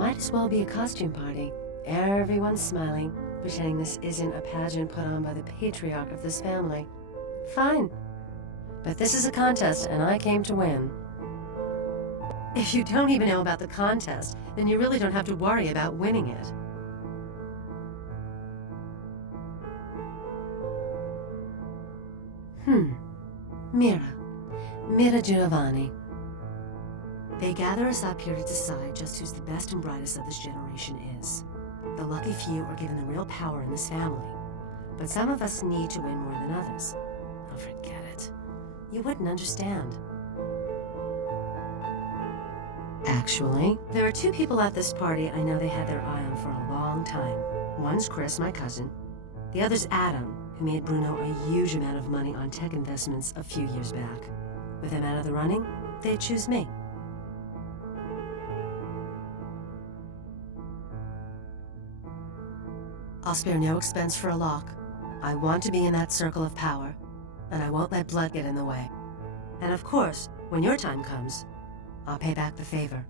might as well be a costume party. Everyone's smiling, pretending this isn't a pageant put on by the patriarch of this family. Fine. But this is a contest, and I came to win. If you don't even know about the contest, then you really don't have to worry about winning it. Mira Giovanni. They gather us up here to decide just who's the best and brightest of this generation is. The lucky few are given the real power in this family, but some of us need to win more than others. Oh, forget it. You wouldn't understand. Actually, there are two people at this party I know they had their eye on for a long time. One's Chris, my cousin. The other's Adam, who made Bruno a huge amount of money on tech investments a few years back. With him out of the running, they'd choose me. I'll spare no expense for a lock. I want to be in that circle of power, and I won't let blood get in the way. And of course, when your time comes, I'll pay back the favor.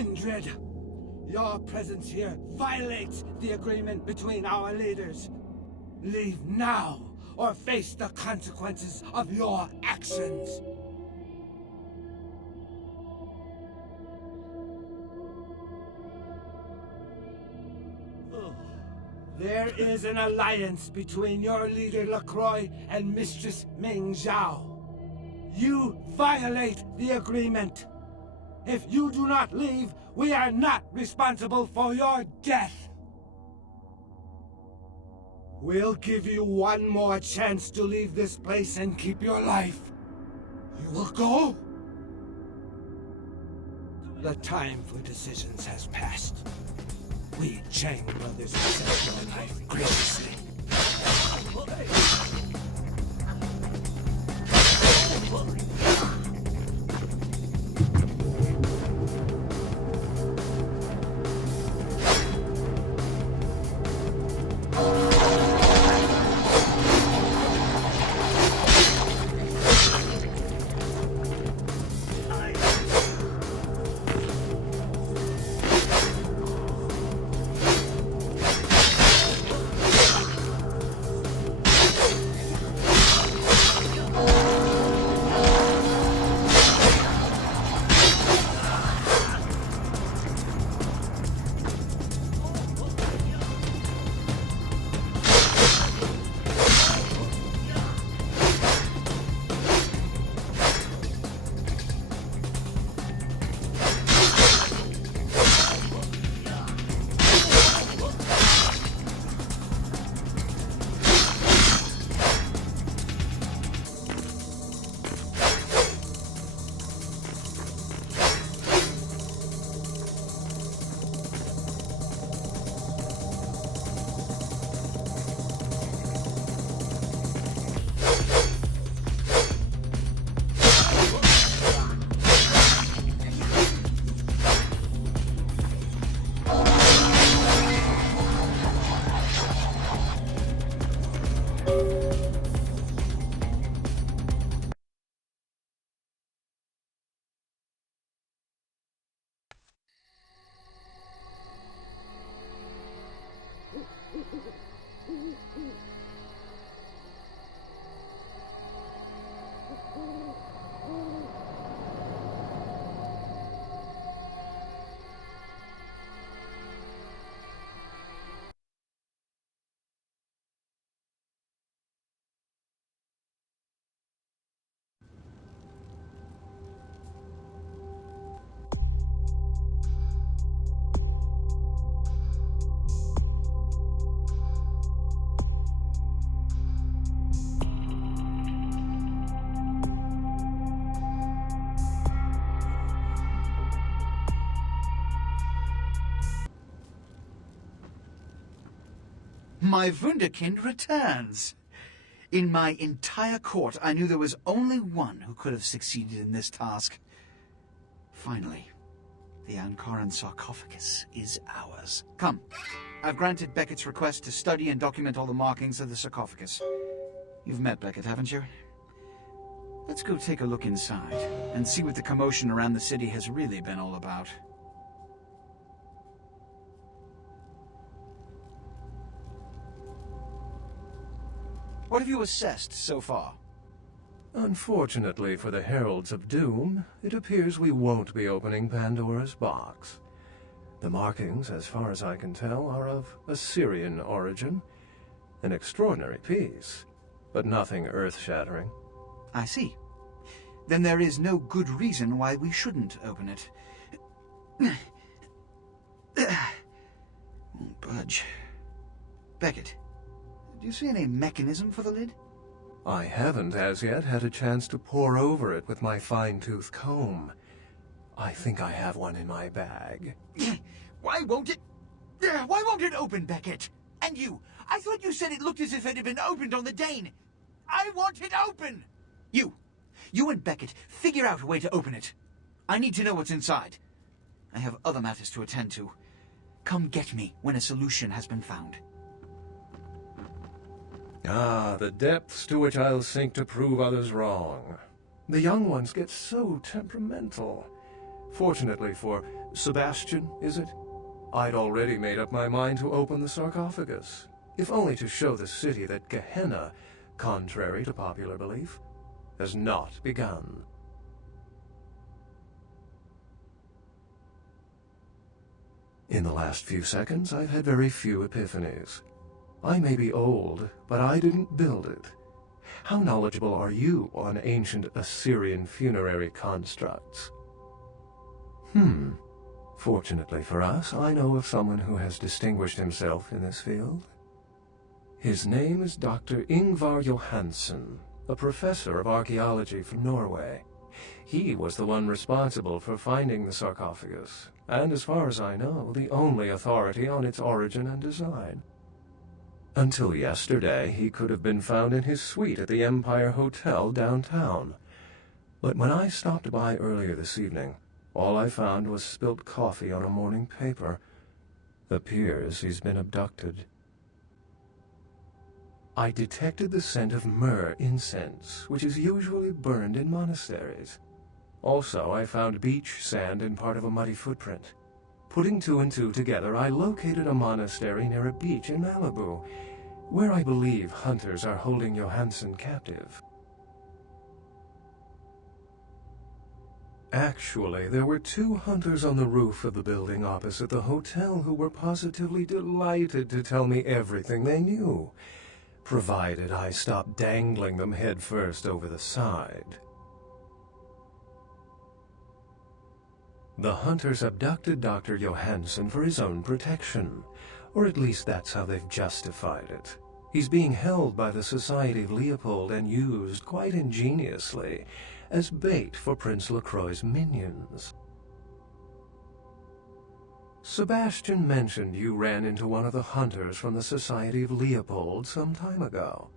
kindred! Your presence here violates the agreement between our leaders. Leave now, or face the consequences of your actions. There is an alliance between your leader LaCroix and Mistress Ming Zhao. You violate the agreement. If you do not leave, we are not responsible for your death. We'll give you one more chance to leave this place and keep your life. You will go? The time for decisions has passed. We Chang brothers accept your life graciously. My Wunderkind returns. In my entire court, I knew there was only one who could have succeeded in this task. Finally, the Ankaran sarcophagus is ours. Come, I've granted Beckett's request to study and document all the markings of the sarcophagus. You've met Beckett, haven't you? Let's go take a look inside and see what the commotion around the city has really been all about. What have you assessed so far? Unfortunately for the Heralds of Doom, it appears we won't be opening Pandora's box. The markings, as far as I can tell, are of Assyrian origin. An extraordinary piece, but nothing earth-shattering. I see. Then there is no good reason why we shouldn't open it. Won't budge. Beckett, do you see any mechanism for the lid? I haven't as yet had a chance to pore over it with my fine-tooth comb. I think I have one in my bag. Why won't it open, Beckett? And you, I thought you said it looked as if it had been opened on the Dane. I want it open! You and Beckett, figure out a way to open it. I need to know what's inside. I have other matters to attend to. Come get me when a solution has been found. Ah, the depths to which I'll sink to prove others wrong. The young ones get so temperamental. Fortunately for Sebastian, is it? I'd already made up my mind to open the sarcophagus, if only to show the city that Gehenna, contrary to popular belief, has not begun. In the last few seconds, I've had very few epiphanies. I may be old, but I didn't build it. How knowledgeable are you on ancient Assyrian funerary constructs? Fortunately for us, I know of someone who has distinguished himself in this field. His name is Dr. Ingvar Johansen, a professor of archaeology from Norway. He was the one responsible for finding the sarcophagus, and as far as I know, the only authority on its origin and design. Until yesterday, he could have been found in his suite at the Empire Hotel downtown. But when I stopped by earlier this evening, all I found was spilt coffee on a morning paper. Appears he's been abducted. I detected the scent of myrrh incense, which is usually burned in monasteries. Also, I found beach sand in part of a muddy footprint. Putting two and two together, I located a monastery near a beach in Malibu, where I believe hunters are holding Johansen captive. Actually, there were 2 hunters on the roof of the building opposite the hotel who were positively delighted to tell me everything they knew, provided I stopped dangling them headfirst over the side. The hunters abducted Dr. Johansen for his own protection, or at least that's how they've justified it. He's being held by the Society of Leopold and used, quite ingeniously, as bait for Prince Lacroix's minions. Sebastian mentioned you ran into one of the hunters from the Society of Leopold some time ago.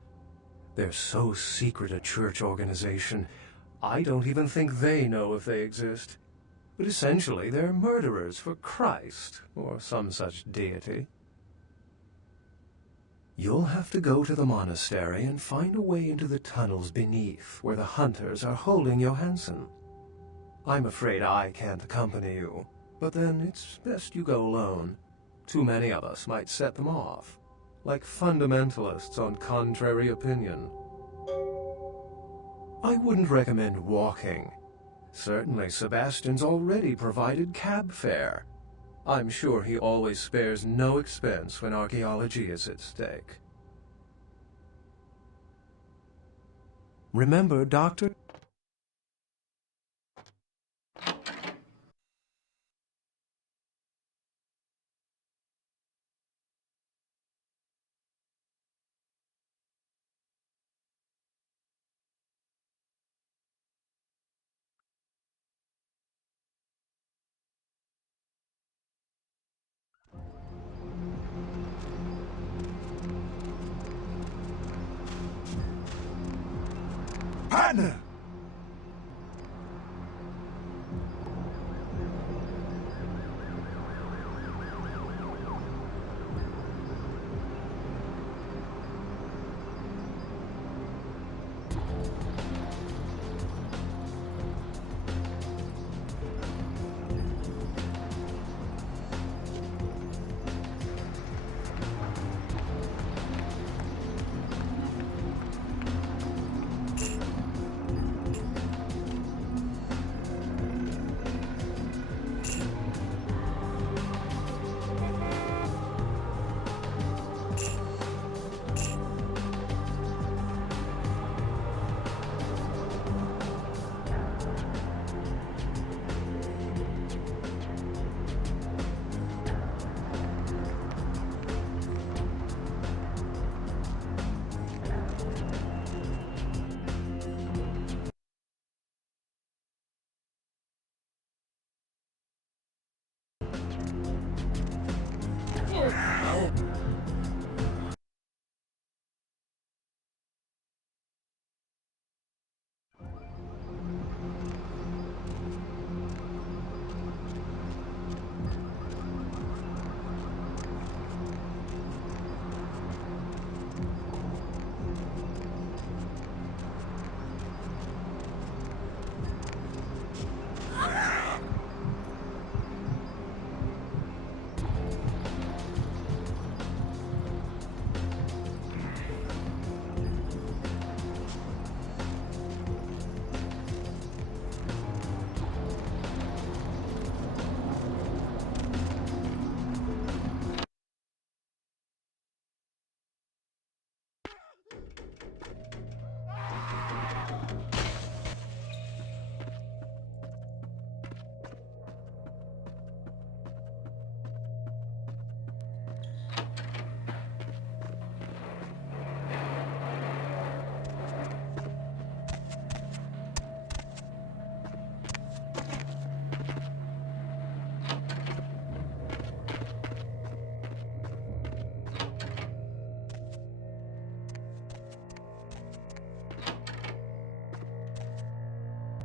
They're so secret a church organization, I don't even think they know if they exist. But essentially, they're murderers for Christ, or some such deity. You'll have to go to the monastery and find a way into the tunnels beneath where the hunters are holding Johansen. I'm afraid I can't accompany you, but then it's best you go alone. Too many of us might set them off, like fundamentalists on contrary opinion. I wouldn't recommend walking. Certainly Sebastian's already provided cab fare. I'm sure he always spares no expense when archaeology is at stake. Remember, Doctor? Partner!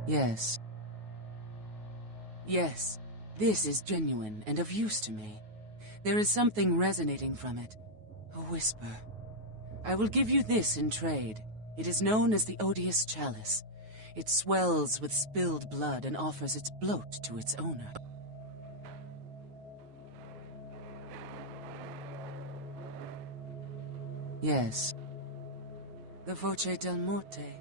Yes. Yes, this is genuine and of use to me. There is something resonating from it. A whisper. I will give you this in trade. It is known as the odious chalice. It swells with spilled blood and offers its bloat to its owner. Yes. The Voce del Morte.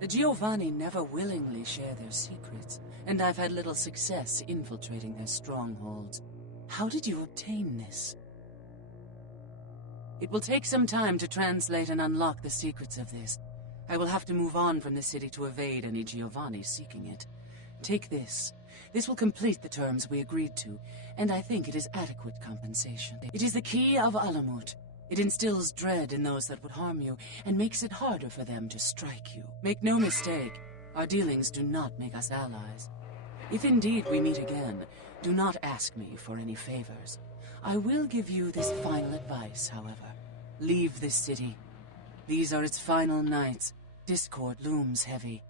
The Giovanni never willingly share their secrets, and I've had little success infiltrating their strongholds. How did you obtain this? It will take some time to translate and unlock the secrets of this. I will have to move on from the city to evade any Giovanni seeking it. Take this. This will complete the terms we agreed to, and I think it is adequate compensation. It is the key of Alamut. It instills dread in those that would harm you, and makes it harder for them to strike you. Make no mistake, our dealings do not make us allies. If indeed we meet again, do not ask me for any favors. I will give you this final advice, however. Leave this city. These are its final nights. Discord looms heavy.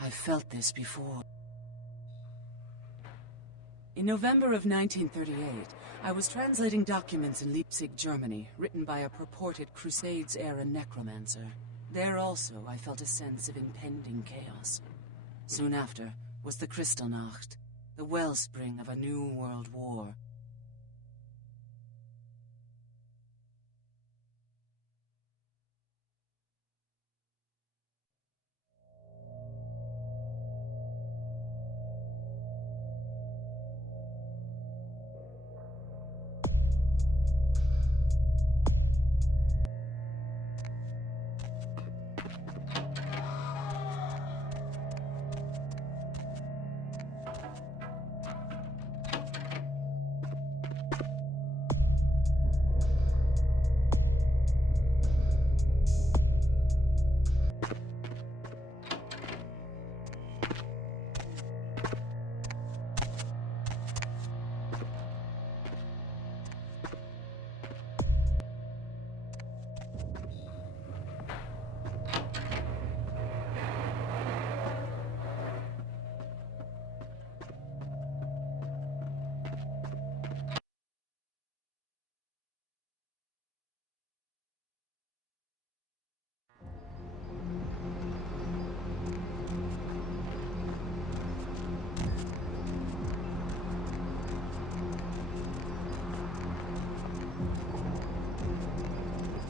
I've felt this before. In November of 1938, I was translating documents in Leipzig, Germany, written by a purported Crusades-era necromancer. There also, I felt a sense of impending chaos. Soon after was the Kristallnacht, the wellspring of a new world war.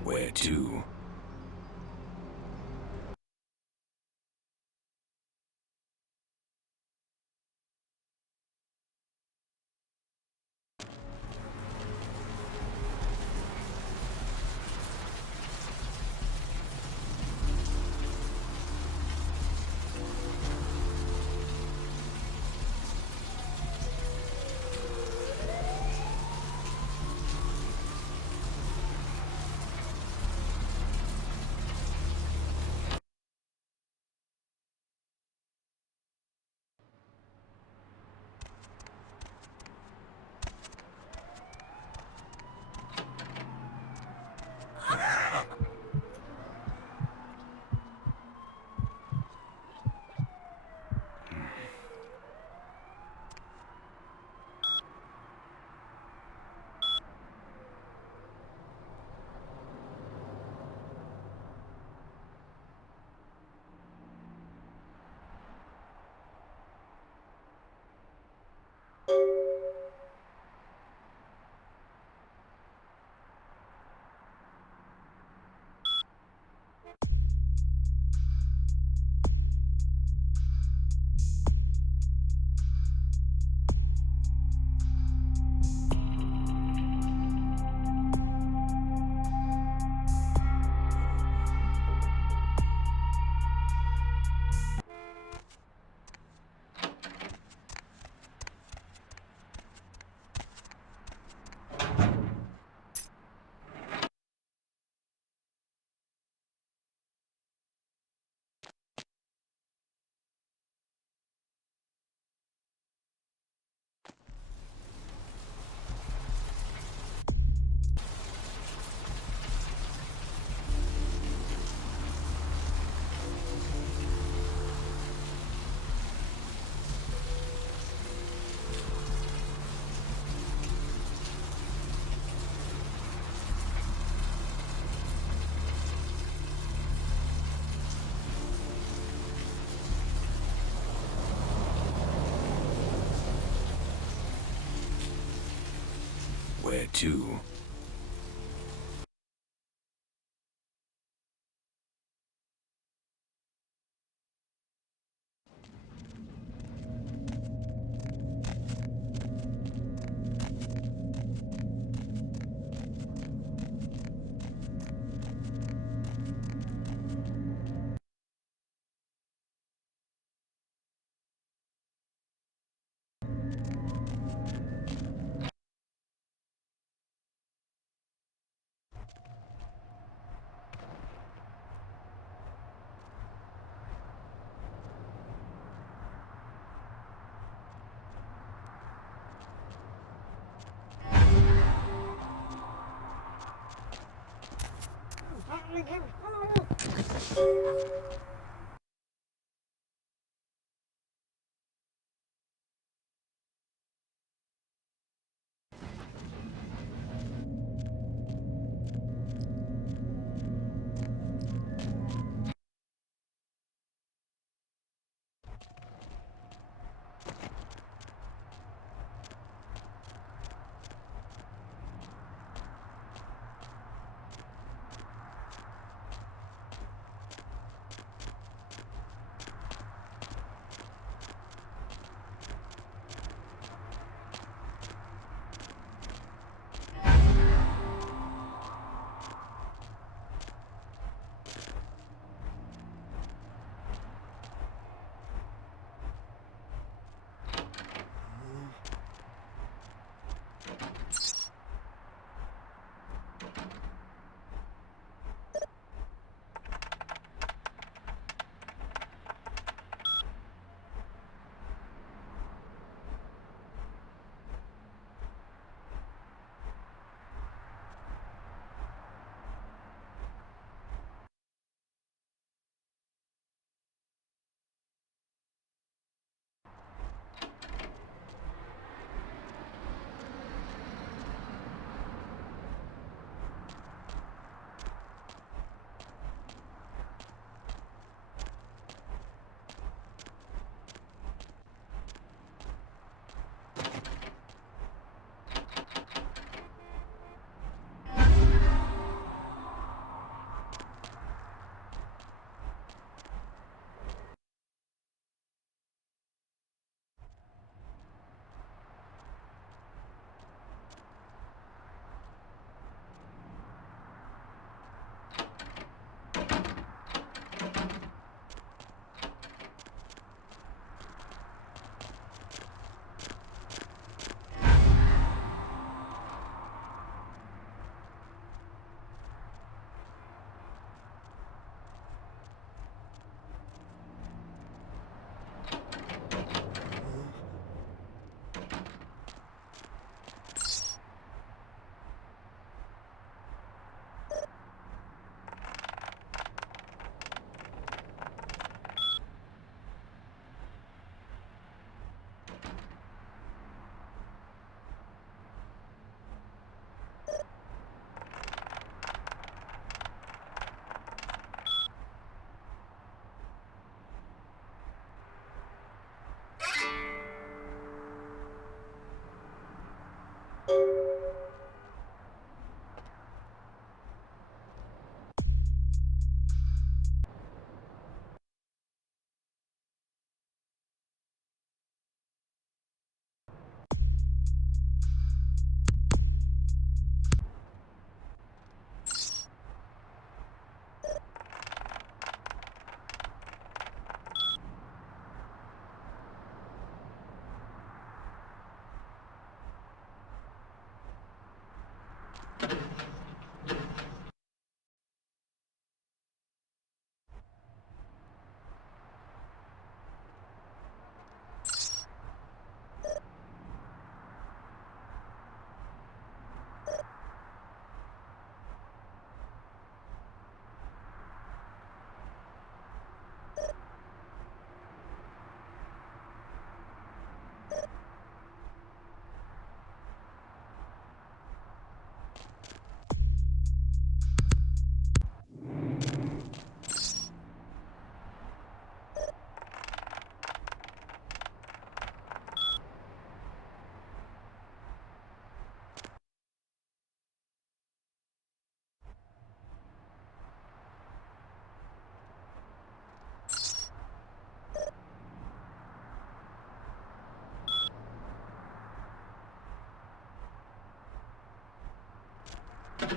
Where to? Where to? Hey,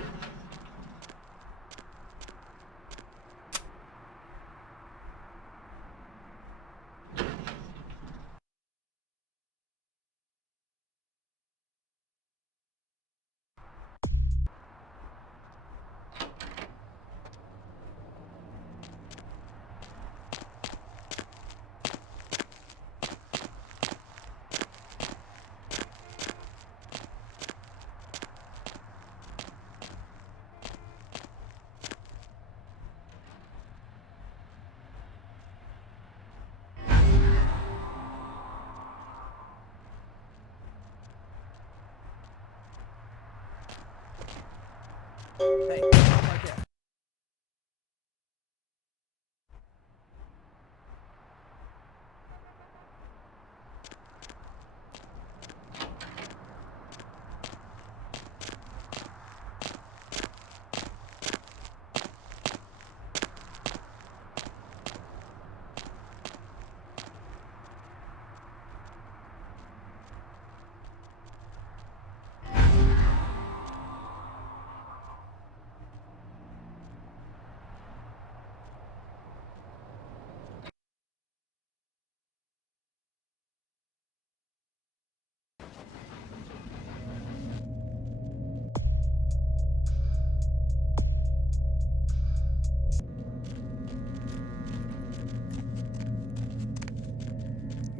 right there.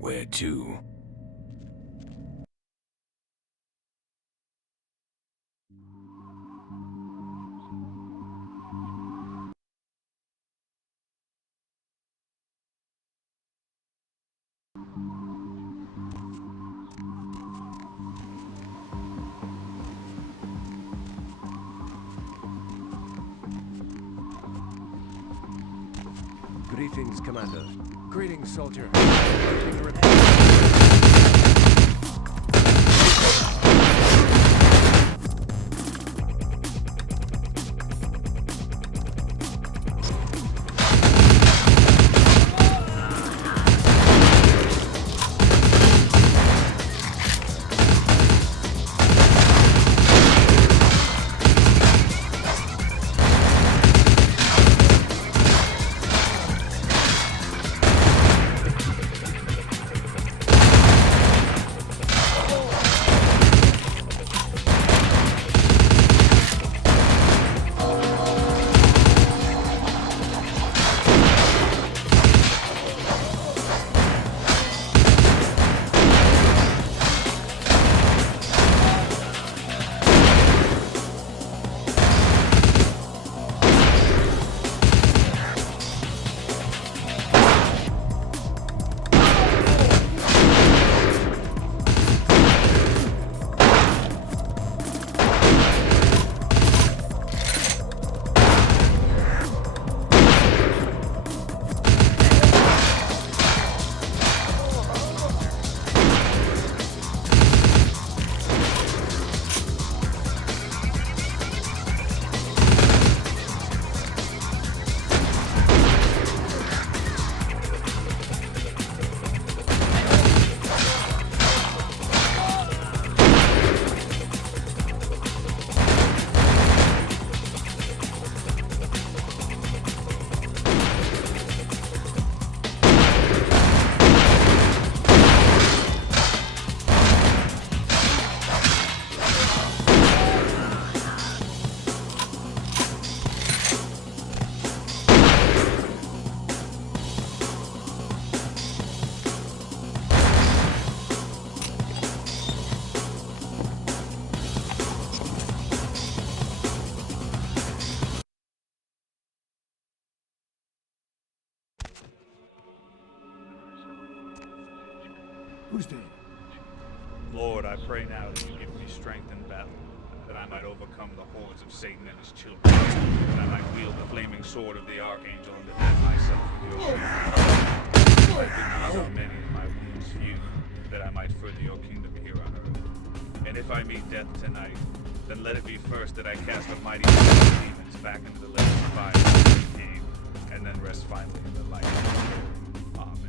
Where to? Greetings, Commander. Greetings, soldier. Who's there? Lord, I pray now that you give me strength in battle, that I might overcome the hordes of Satan and his children, that I might wield the flaming sword of the Archangel and defend myself with your shield. My victories are many and my wounds few, that I might further your kingdom here on earth. And if I meet death tonight, then let it be first that I cast the mighty demons back into the lake of fire of the game, and then rest finally in the light. Amen.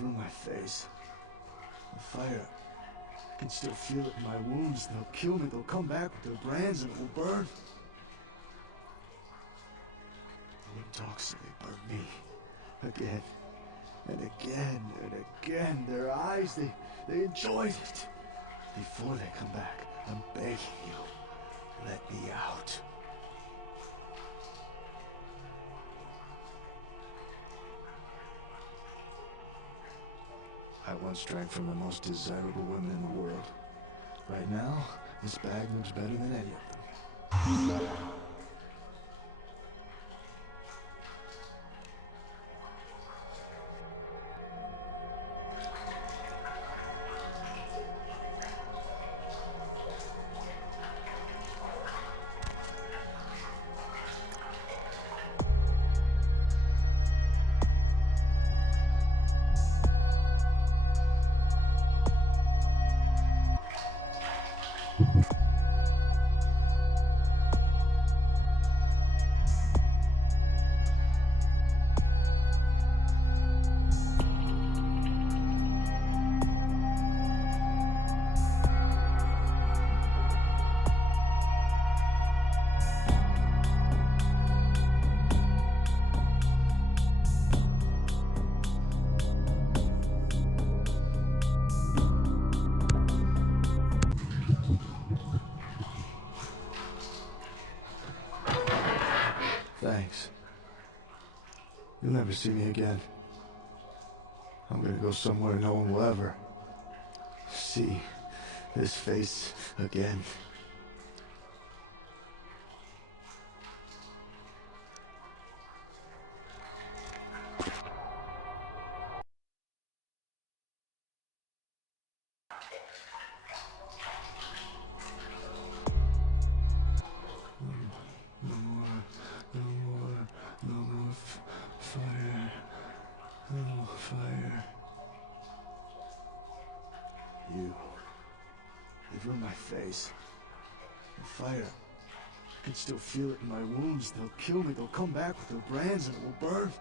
They've ruined my face. The fire. I can still feel it in my wounds. They'll kill me. They'll come back with their brands and it will burn. They wouldn't talk, so they burned me. Again. And again and again. Their eyes, they enjoyed it. Before they come back, I'm begging you. Let me out. I once drank from the most desirable women in the world. Right now, this bag looks better than any of them. Thanks. You'll never see me again. I'm gonna go somewhere no one will ever see this face again. Fire. Oh, fire. They've ruined my face. The fire. I can still feel it in my wounds. They'll kill me. They'll come back with their brands and it will burn.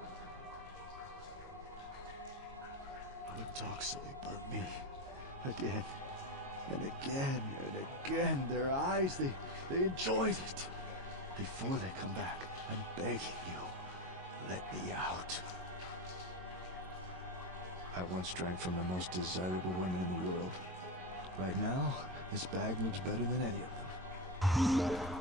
I wouldn't talk, so they burned me. Again. And again and again. Their eyes, they enjoyed it. Before they come back, I'm begging you. Let me out. I once drank from the most desirable women in the world. Right now, this bag looks better than any of them.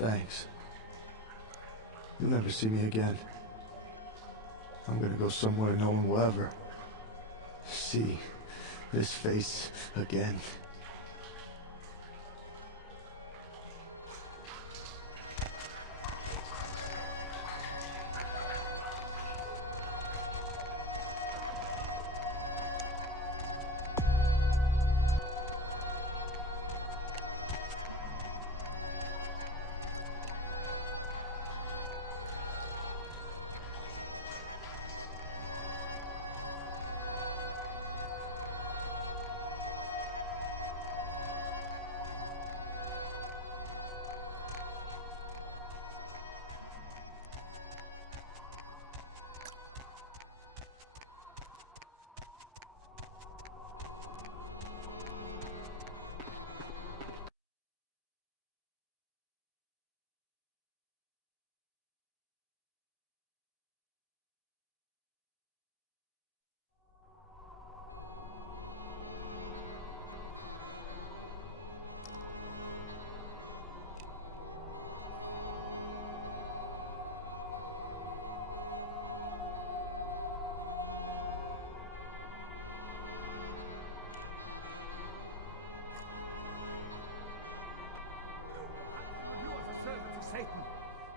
Thanks. You'll never see me again. I'm gonna go somewhere no one will ever see this face again.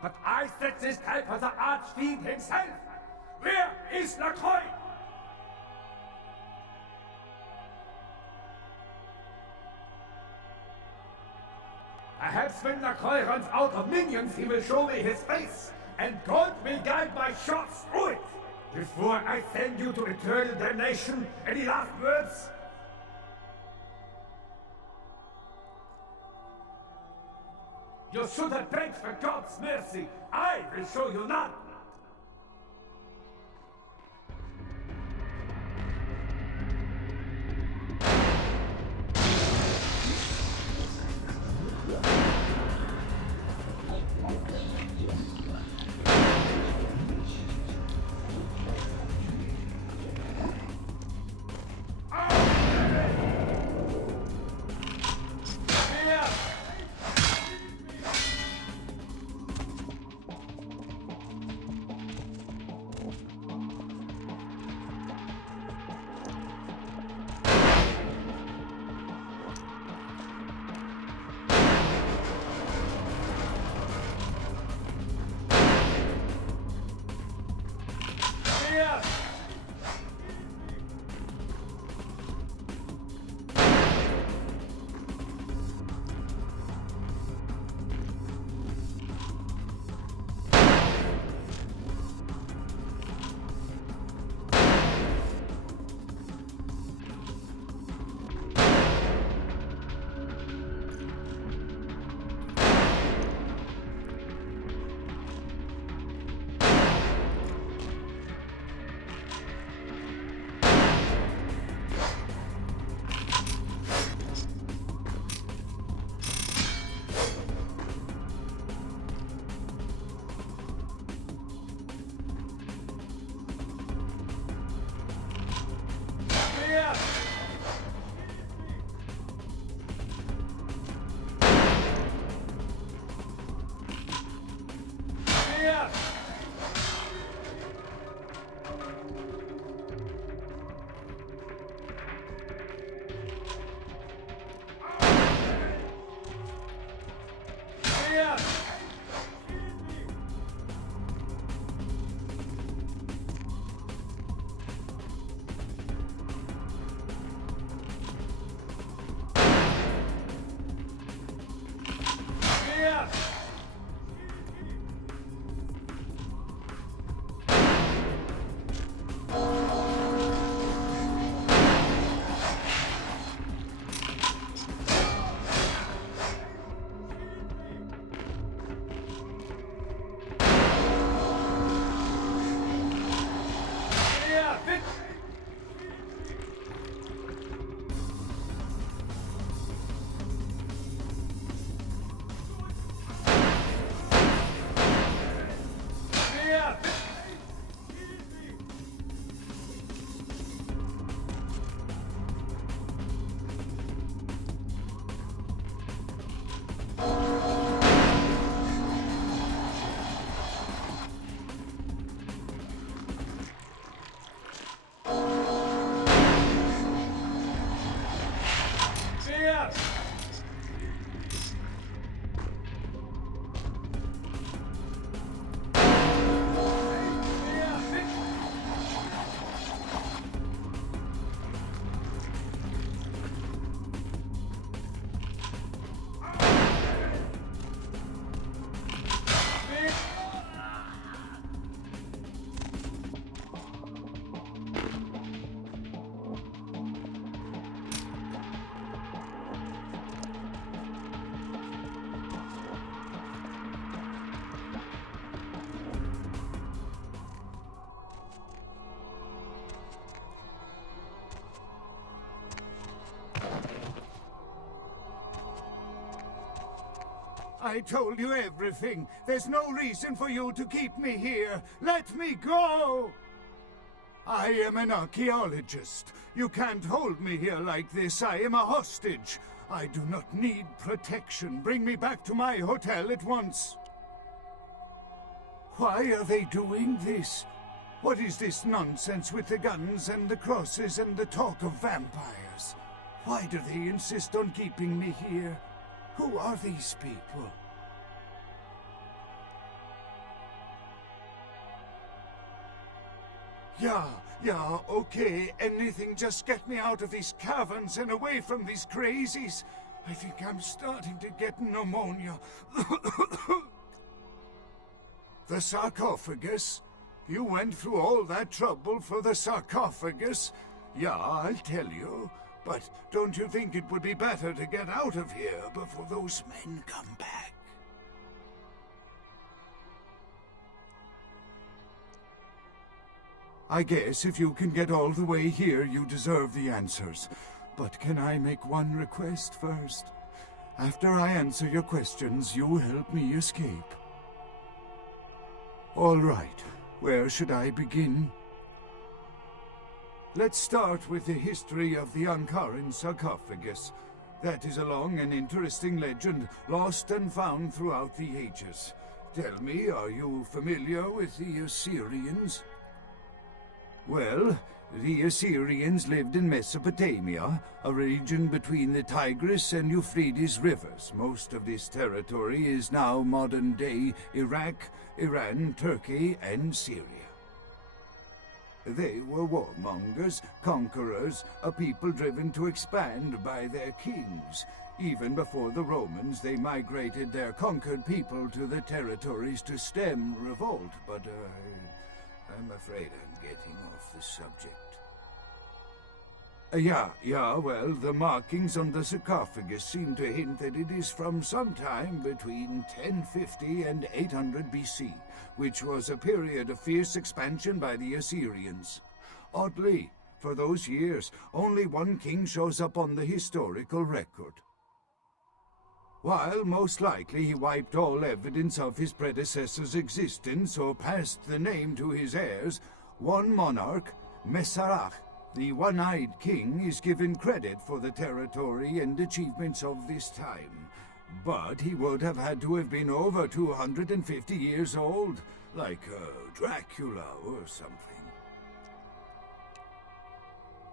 but I set this type for the Archfiend himself. Where is Lacroix? Perhaps when Lacroix runs out of minions, he will show me his face, and God will guide my shots through it. Before I send you to eternal damnation, any last words? You should have begged for God's mercy. I will show you none. I told you everything. There's no reason for you to keep me here. Let me go! I am an archaeologist. You can't hold me here like this. I am a hostage. I do not need protection. Bring me back to my hotel at once. Why are they doing this? What is this nonsense with the guns and the crosses and the talk of vampires? Why do they insist on keeping me here? Who are these people? Yeah, okay. Anything, just get me out of these caverns and away from these crazies. I think I'm starting to get pneumonia. The sarcophagus? You went through all that trouble for the sarcophagus? Yeah, I'll tell you. But don't you think it would be better to get out of here before those men come back? I guess if you can get all the way here, you deserve the answers. But can I make one request first? After I answer your questions, you help me escape. All right. Where should I begin? Let's start with the history of the Ankaran sarcophagus. That is a long and interesting legend, lost and found throughout the ages. Tell me, are you familiar with the Assyrians? Well, the Assyrians lived in Mesopotamia, a region between the Tigris and Euphrates rivers. Most of this territory is now modern-day Iraq, Iran, Turkey, and Syria. They were warmongers, conquerors, a people driven to expand by their kings. Even before the Romans, they migrated their conquered people to the territories to stem revolt, but I'm afraid I'm getting off the subject. Well, the markings on the sarcophagus seem to hint that it is from sometime between 1050 and 800 BC, which was a period of fierce expansion by the Assyrians. Oddly, for those years, only one king shows up on the historical record. While most likely he wiped all evidence of his predecessor's existence or passed the name to his heirs, one monarch, Masquerade, the one-eyed king, is given credit for the territory and achievements of this time. But he would have had to have been over 250 years old, like Dracula or something.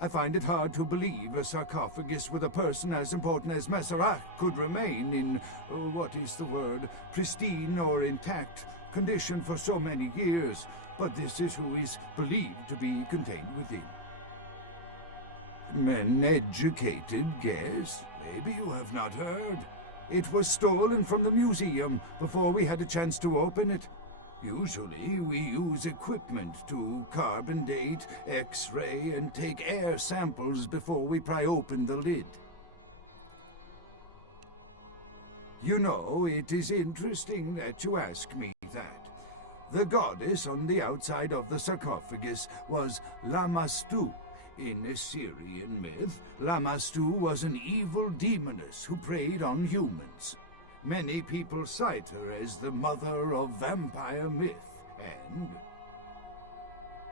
I find it hard to believe a sarcophagus with a person as important as Masquerade could remain in, pristine or intact condition for so many years, but this is who is believed to be contained within. Men educated guess. Maybe you have not heard. It was stolen from the museum before we had a chance to open it. Usually we use equipment to carbon date, X-ray, and take air samples before we pry open the lid. You know, it is interesting that you ask me that. The goddess on the outside of the sarcophagus was Lamashtu. In Assyrian myth, Lamashtu was an evil demoness who preyed on humans. Many people cite her as the mother of vampire myth, and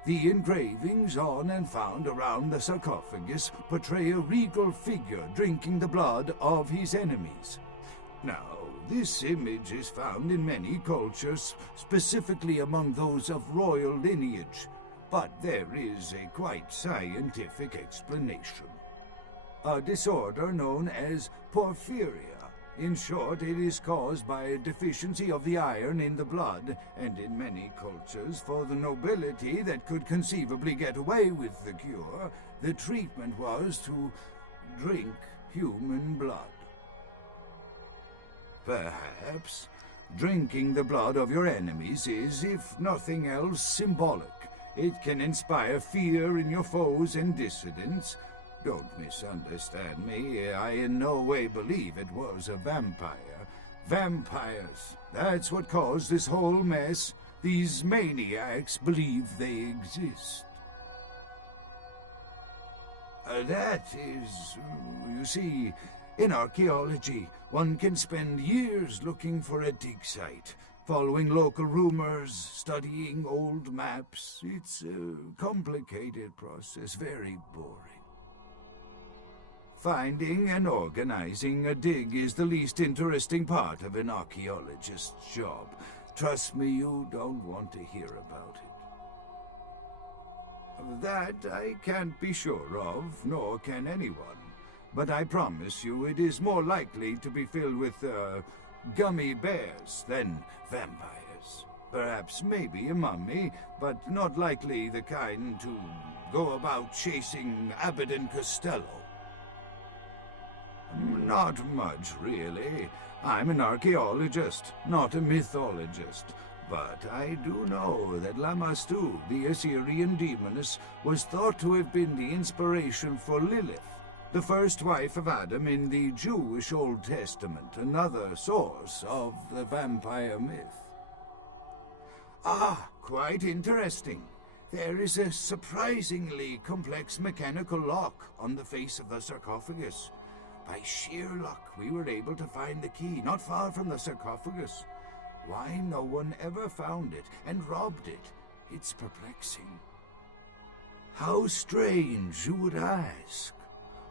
the engravings on and found around the sarcophagus portray a regal figure drinking the blood of his enemies. Now, this image is found in many cultures, specifically among those of royal lineage, but there is a quite scientific explanation. A disorder known as porphyria. In short, it is caused by a deficiency of the iron in the blood, and in many cultures, for the nobility that could conceivably get away with the cure, the treatment was to drink human blood. Perhaps drinking the blood of your enemies is, if nothing else, symbolic. It can inspire fear in your foes and dissidents. Don't misunderstand me. I in no way believe it was a vampire. Vampires. That's what caused this whole mess. These maniacs believe they exist. That is, you see, in archaeology, one can spend years looking for a dig site, following local rumors, studying old maps. It's a complicated process, very boring. Finding and organizing a dig is the least interesting part of an archaeologist's job. Trust me, you don't want to hear about it. That I can't be sure of, nor can anyone. But I promise you it is more likely to be filled with, gummy bears than vampires. Perhaps maybe a mummy, but not likely the kind to go about chasing Abbott and Costello. Not much, really. I'm an archaeologist, not a mythologist. But I do know that Lamastu, the Assyrian demoness, was thought to have been the inspiration for Lilith, the first wife of Adam in the Jewish Old Testament, another source of the vampire myth. Ah, quite interesting. There is a surprisingly complex mechanical lock on the face of the sarcophagus. By sheer luck, we were able to find the key not far from the sarcophagus. Why no one ever found it and robbed it, it's perplexing. How strange, you would ask.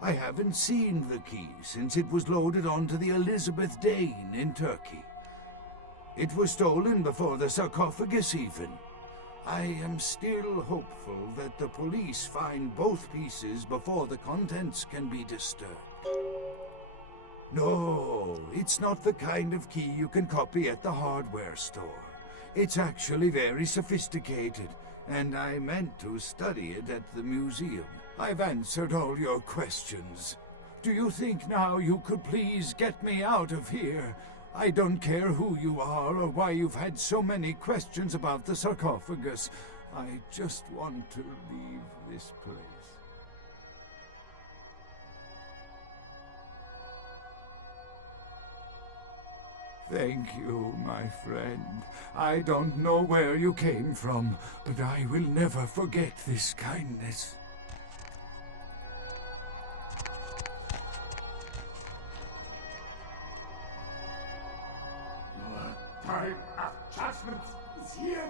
I haven't seen the key since it was loaded onto the Elizabeth Dane in Turkey. It was stolen before the sarcophagus even. I am still hopeful that the police find both pieces before the contents can be disturbed. No, it's not the kind of key you can copy at the hardware store. It's actually very sophisticated, and I meant to study it at the museum. I've answered all your questions. Do you think now you could please get me out of here? I don't care who you are or why you've had so many questions about the sarcophagus. I just want to leave this place. Thank you, my friend. I don't know where you came from, but I will never forget this kindness. Your time of judgment is here.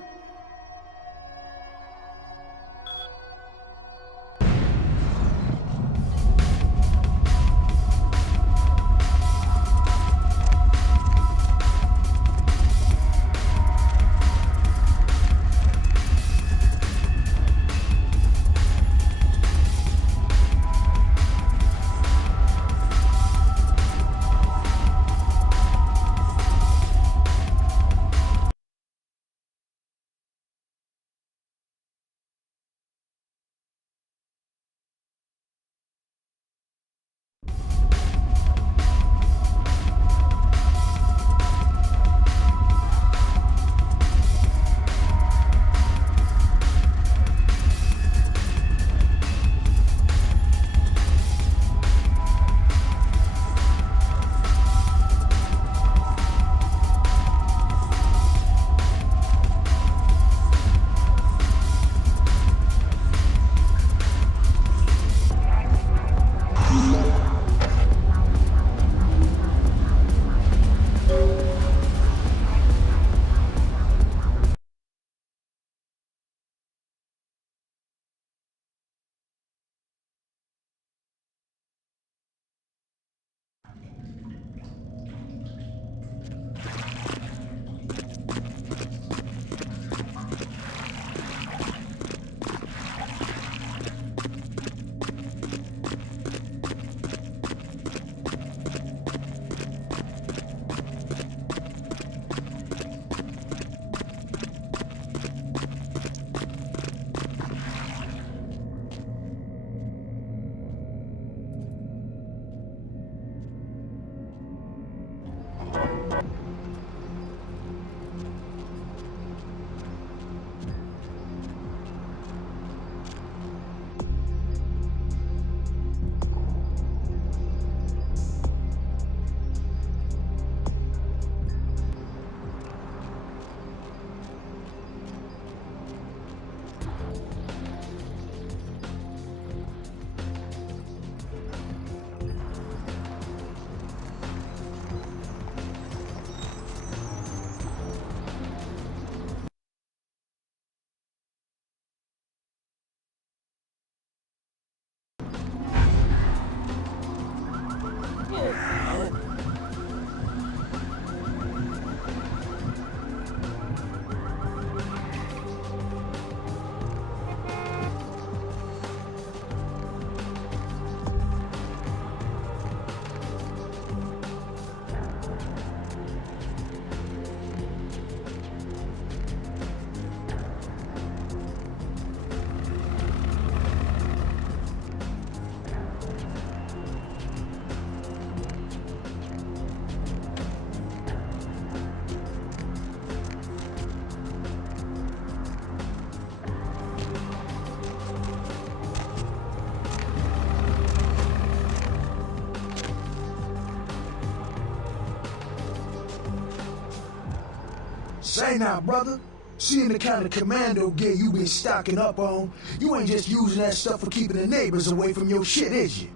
Say now, brother. Seeing the kind of commando gear you been stocking up on, you ain't just using that stuff for keeping the neighbors away from your shit, is you?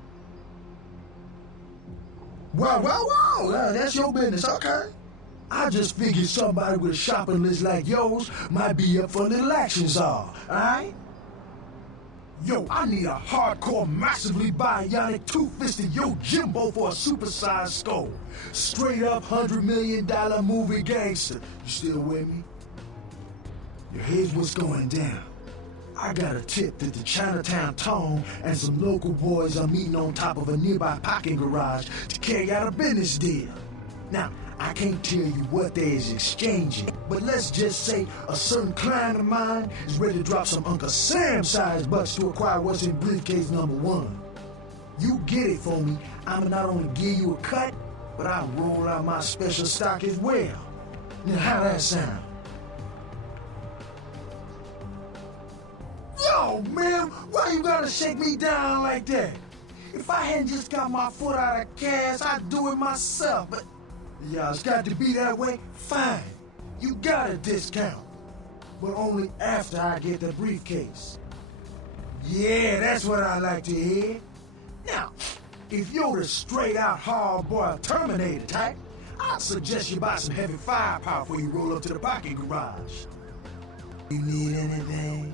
Well, that's your business, okay? I just figured somebody with a shopping list like yours might be up for a little action, czar, alright? Yo, I need a hardcore, massively bionic, two-fisted Yojimbo for a supersized skull. Straight up $100 million movie gangster. You still with me? Yo, here's what's going down. I got a tip that the Chinatown Tone and some local boys are meeting on top of a nearby parking garage to carry out a business deal. Now, I can't tell you what they is exchanging, but let's just say a certain client of mine is ready to drop some Uncle Sam-sized bucks to acquire what's in briefcase number 1. You get it for me, I'ma not only give you a cut, but I'll roll out my special stock as well. Now, how that sound? Yo, man, why you gotta shake me down like that? If I hadn't just got my foot out of gas, I'd do it myself, but yeah, it's got to be that way. Fine, you got a discount, but only after I get the briefcase. Yeah, that's what I like to hear. Now, if you're the straight-out hard-boiled Terminator type, I'd suggest you buy some heavy firepower before you roll up to the parking garage. You need anything?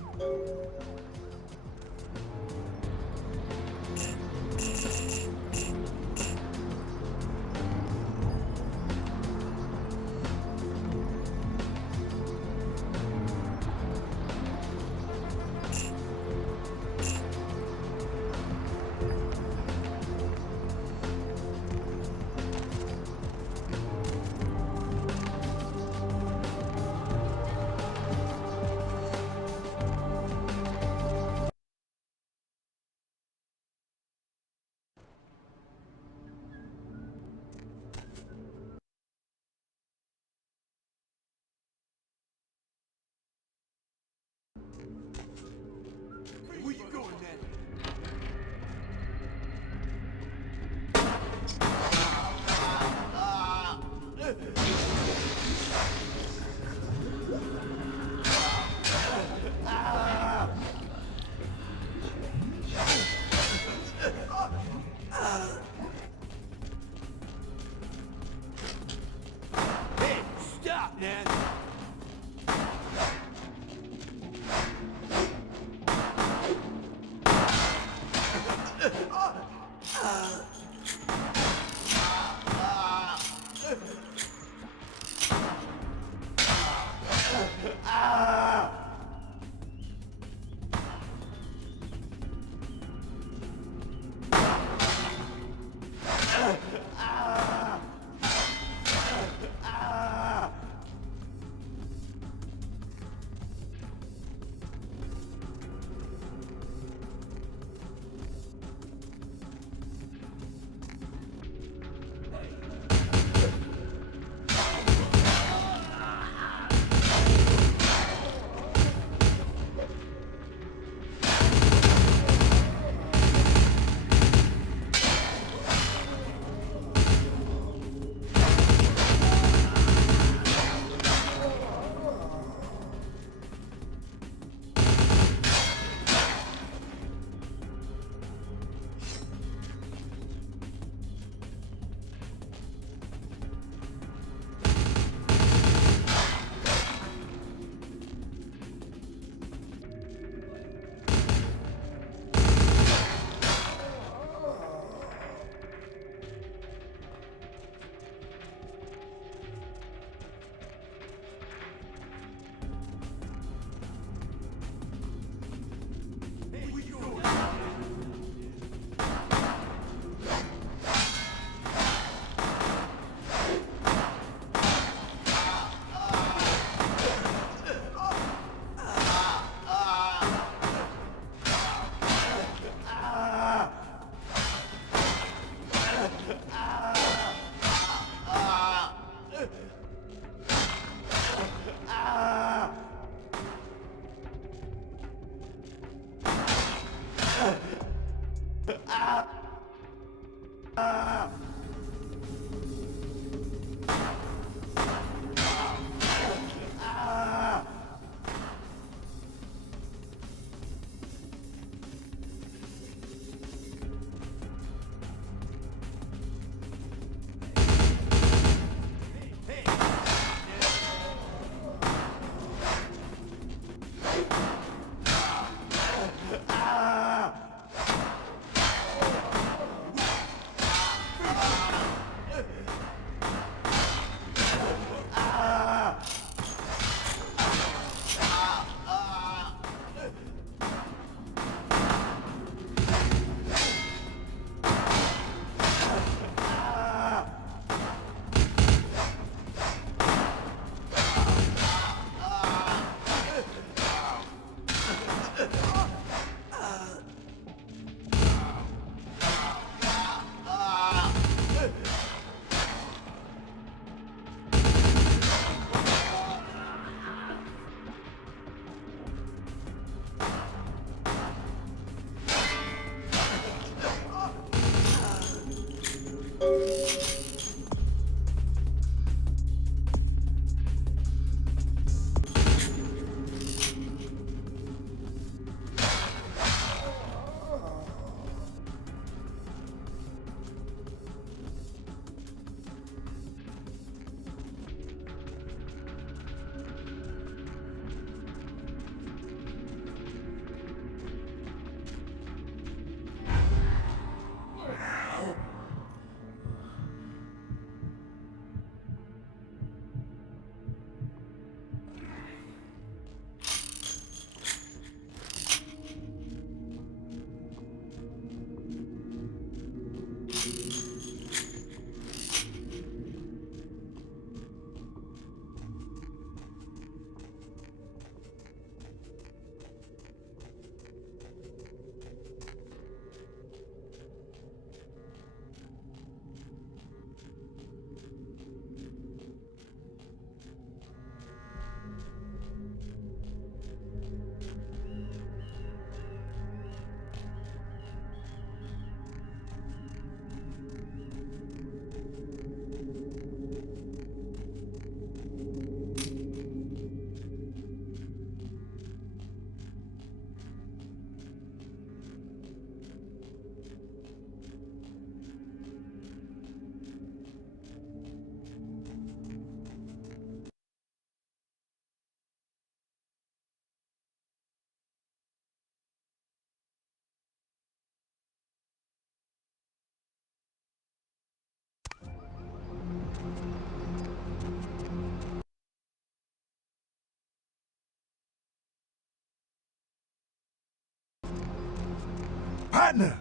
Partner!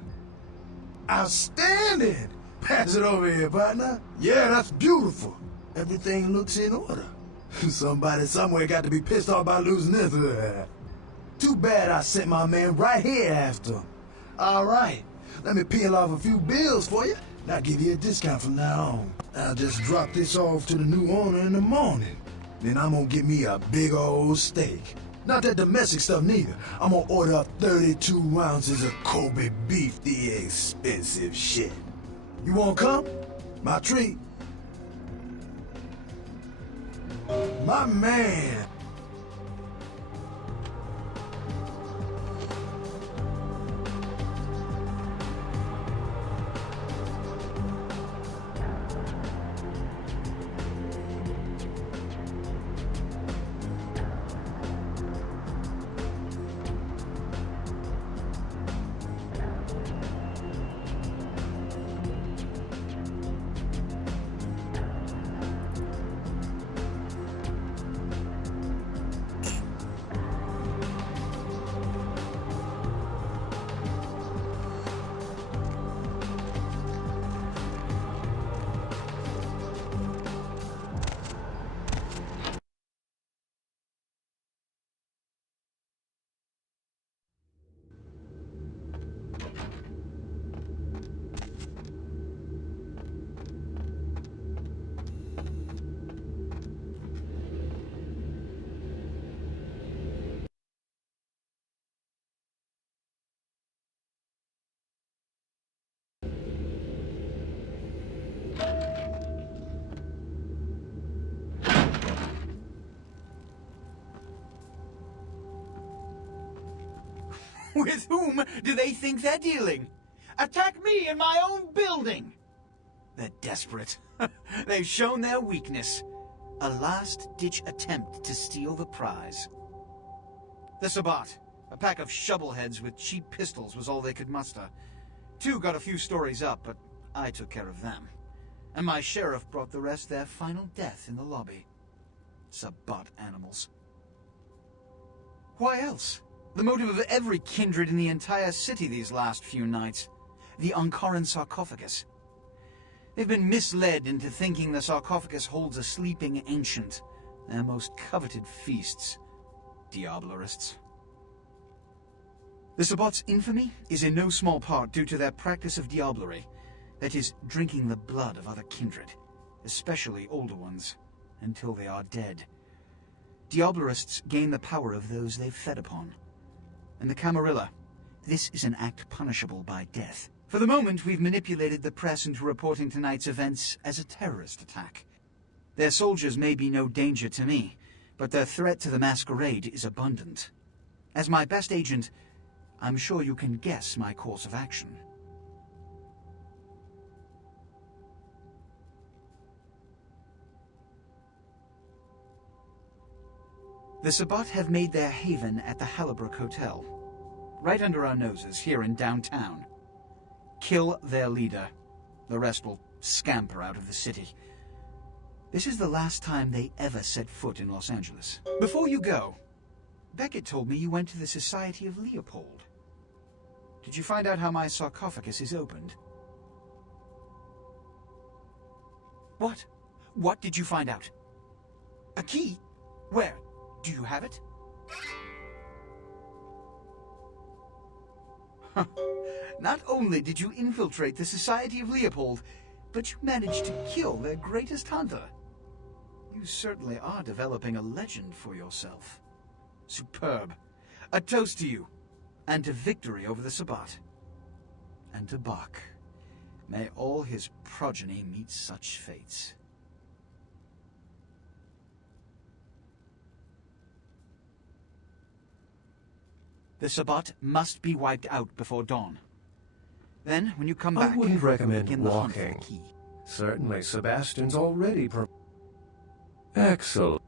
Outstanding! Pass it over here, partner. Yeah, that's beautiful. Everything looks in order. Somebody somewhere got to be pissed off by losing this. Too bad I sent my man right here after him. All right, let me peel off a few bills for you, and I'll give you a discount from now on. I'll just drop this off to the new owner in the morning. Then I'm gonna get me a big old steak. Not that domestic stuff neither. I'm gonna order up 32 ounces of Kobe beef, the expensive shit. You wanna come? My treat. My man. With whom do they think they're dealing? Attack me in my own building! They're desperate. They've shown their weakness. A last-ditch attempt to steal the prize. The Sabbat, a pack of shovelheads with cheap pistols, was all they could muster. Two got a few stories up, but I took care of them. And my sheriff brought the rest their final death in the lobby. Sabbat animals. Why else? The motive of every kindred in the entire city these last few nights. The Ankaran sarcophagus. They've been misled into thinking the sarcophagus holds a sleeping ancient, their most coveted feasts. Diablerists. The Sabbat's infamy is in no small part due to their practice of diablerie, that is, drinking the blood of other kindred, especially older ones, until they are dead. Diablerists gain the power of those they've fed upon. And the Camarilla, this is an act punishable by death. For the moment, we've manipulated the press into reporting tonight's events as a terrorist attack. Their soldiers may be no danger to me, but their threat to the Masquerade is abundant. As my best agent, I'm sure you can guess my course of action. The Sabbat have made their haven at the Hallibrook Hotel, right under our noses here in downtown. Kill their leader. The rest will scamper out of the city. This is the last time they ever set foot in Los Angeles. Before you go, Beckett told me you went to the Society of Leopold. Did you find out how my sarcophagus is opened? What? What did you find out? A key? Where? Do you have it? Not only did you infiltrate the Society of Leopold, but you managed to kill their greatest hunter. You certainly are developing a legend for yourself. Superb. A toast to you, and to victory over the Sabbat. And to Bach. May all his progeny meet such fates. The Sabbat must be wiped out before dawn. Then, when you come back, I wouldn't recommend begin the hunt for the walking. key. Certainly, Sebastian's already Excellent.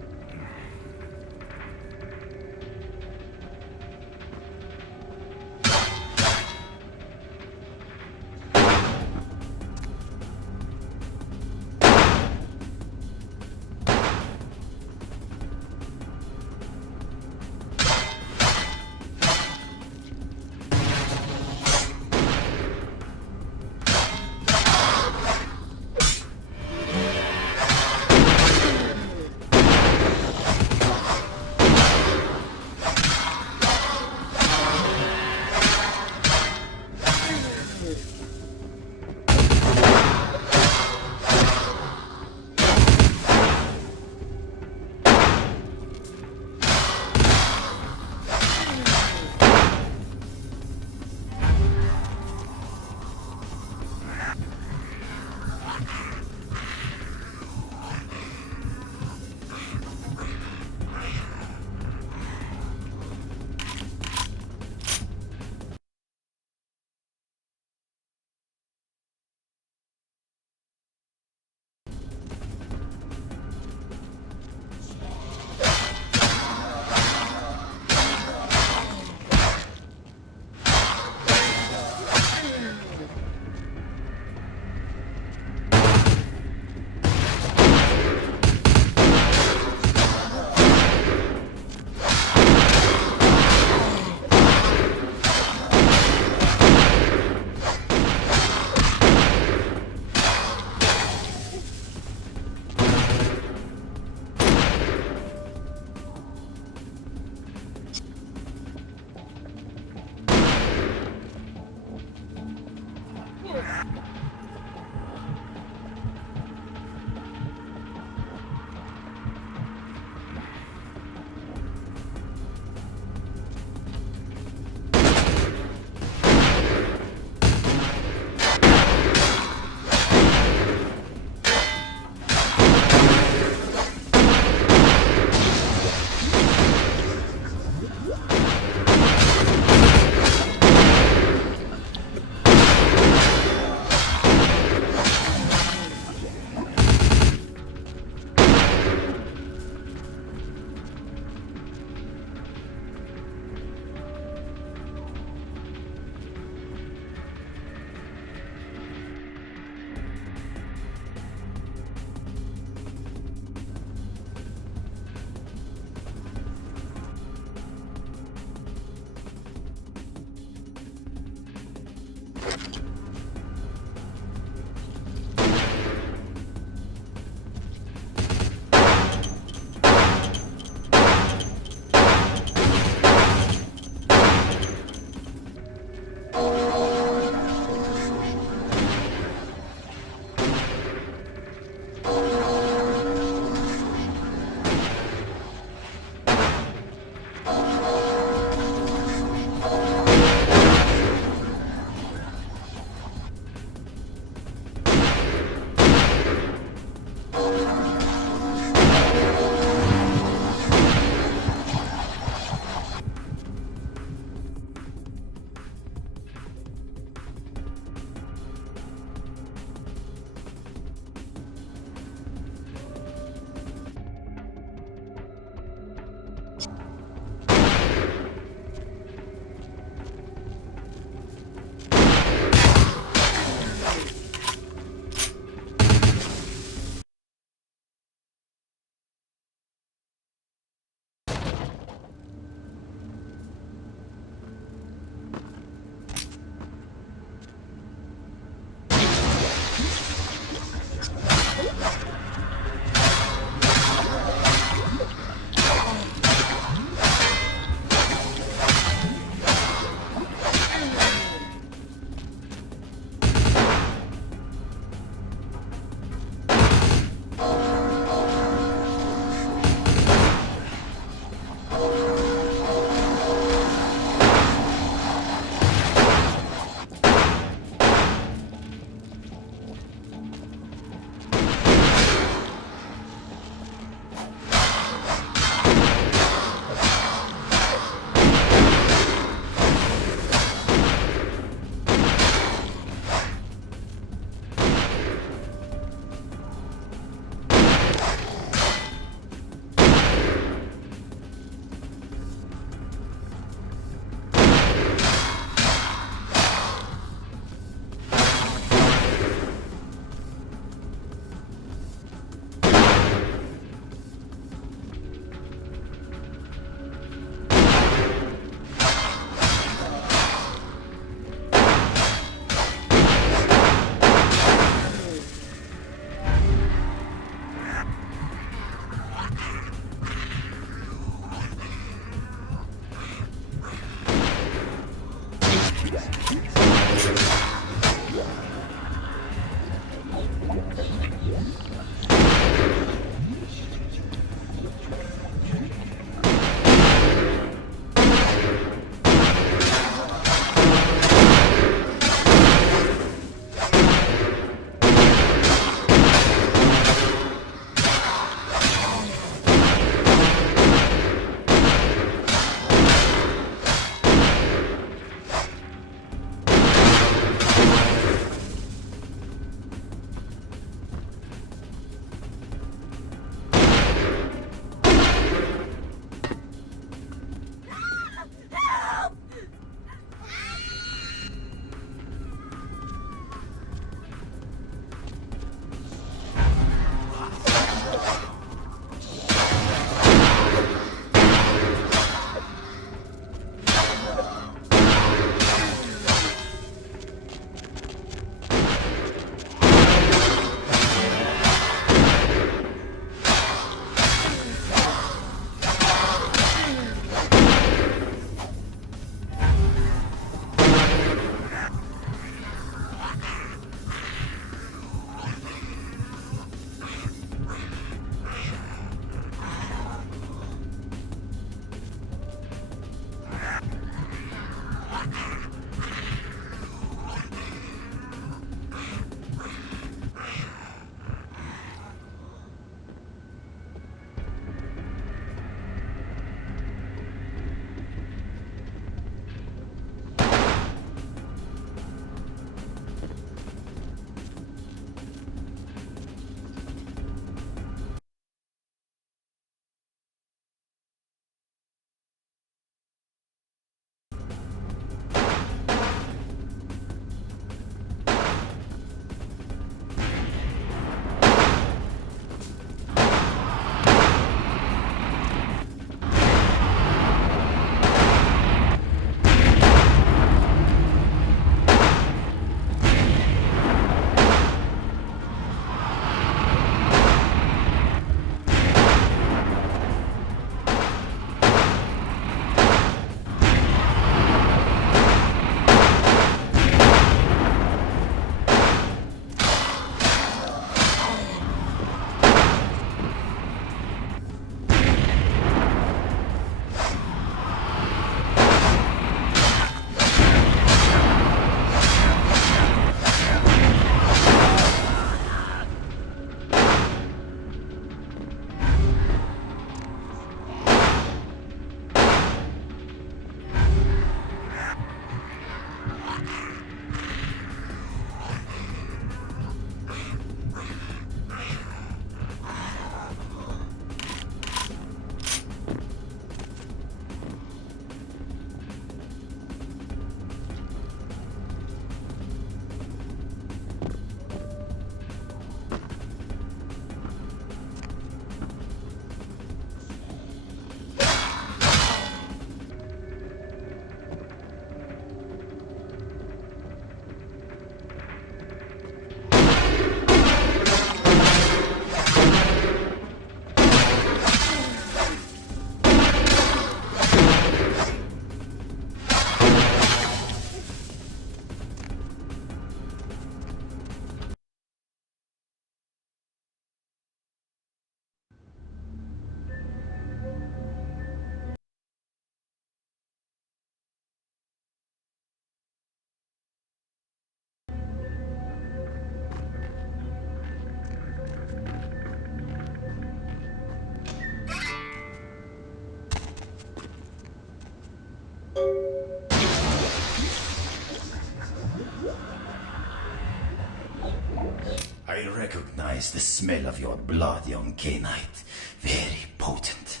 I recognize the smell of your blood, young K-Knight. Very potent.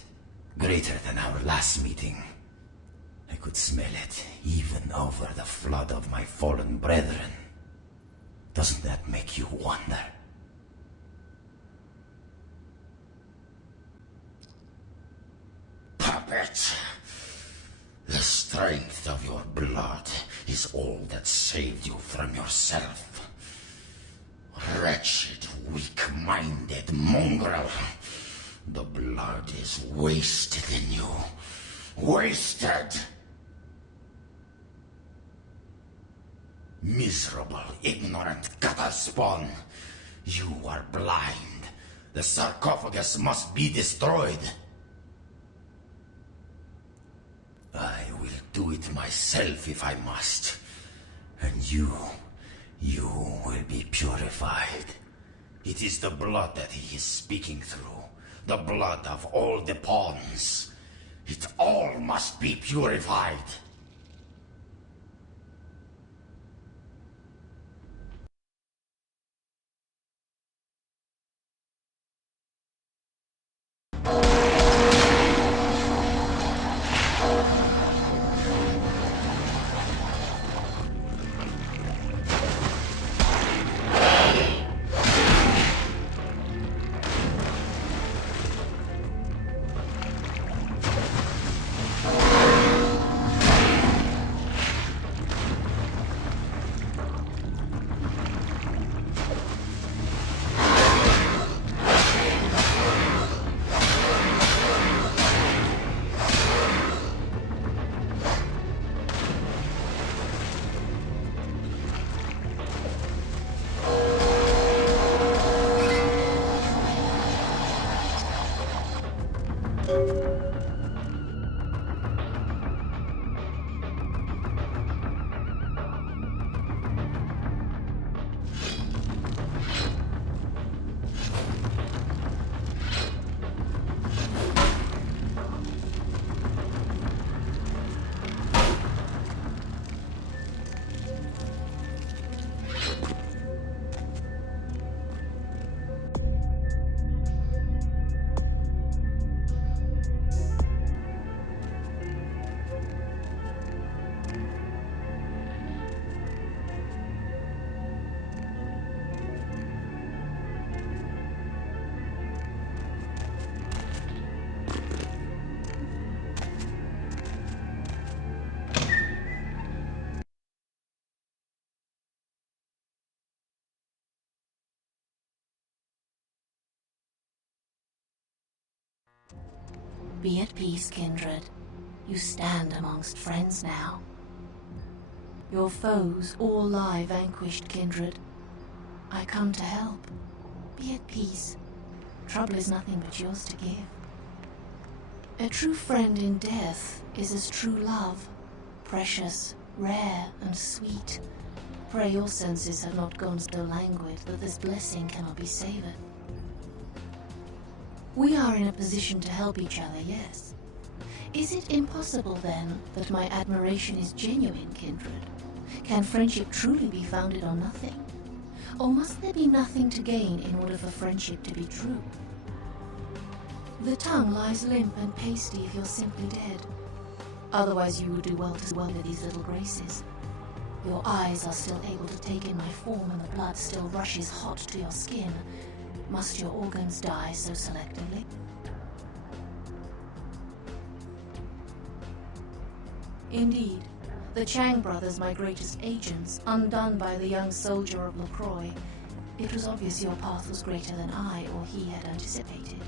Greater than our last meeting. I could smell it, even over the flood of my fallen brethren. Doesn't that make you wonder? Puppet! The strength of your blood is all that saved you from yourself. Wretched, weak-minded mongrel. The blood is wasted in you. Wasted! Miserable, ignorant cattle spawn. You are blind. The sarcophagus must be destroyed. I will do it myself if I must. And you will be purified. It is the blood that he is speaking through. The blood of all the pawns. It all must be purified. Be at peace, kindred. You stand amongst friends now. Your foes all lie vanquished, kindred. I come to help. Be at peace. Trouble is nothing but yours to give. A true friend in death is as true love, precious, rare, and sweet. Pray your senses have not gone so languid that this blessing cannot be savored. We are in a position to help each other, yes. Is it impossible, then, that my admiration is genuine, kindred? Can friendship truly be founded on nothing? Or must there be nothing to gain in order for friendship to be true? The tongue lies limp and pasty if you're simply dead. Otherwise you would do well to welcome these little graces. Your eyes are still able to take in my form and the blood still rushes hot to your skin. Must your organs die so selectively? Indeed, the Chang brothers, my greatest agents, undone by the young soldier of LaCroix, it was obvious your path was greater than I or he had anticipated.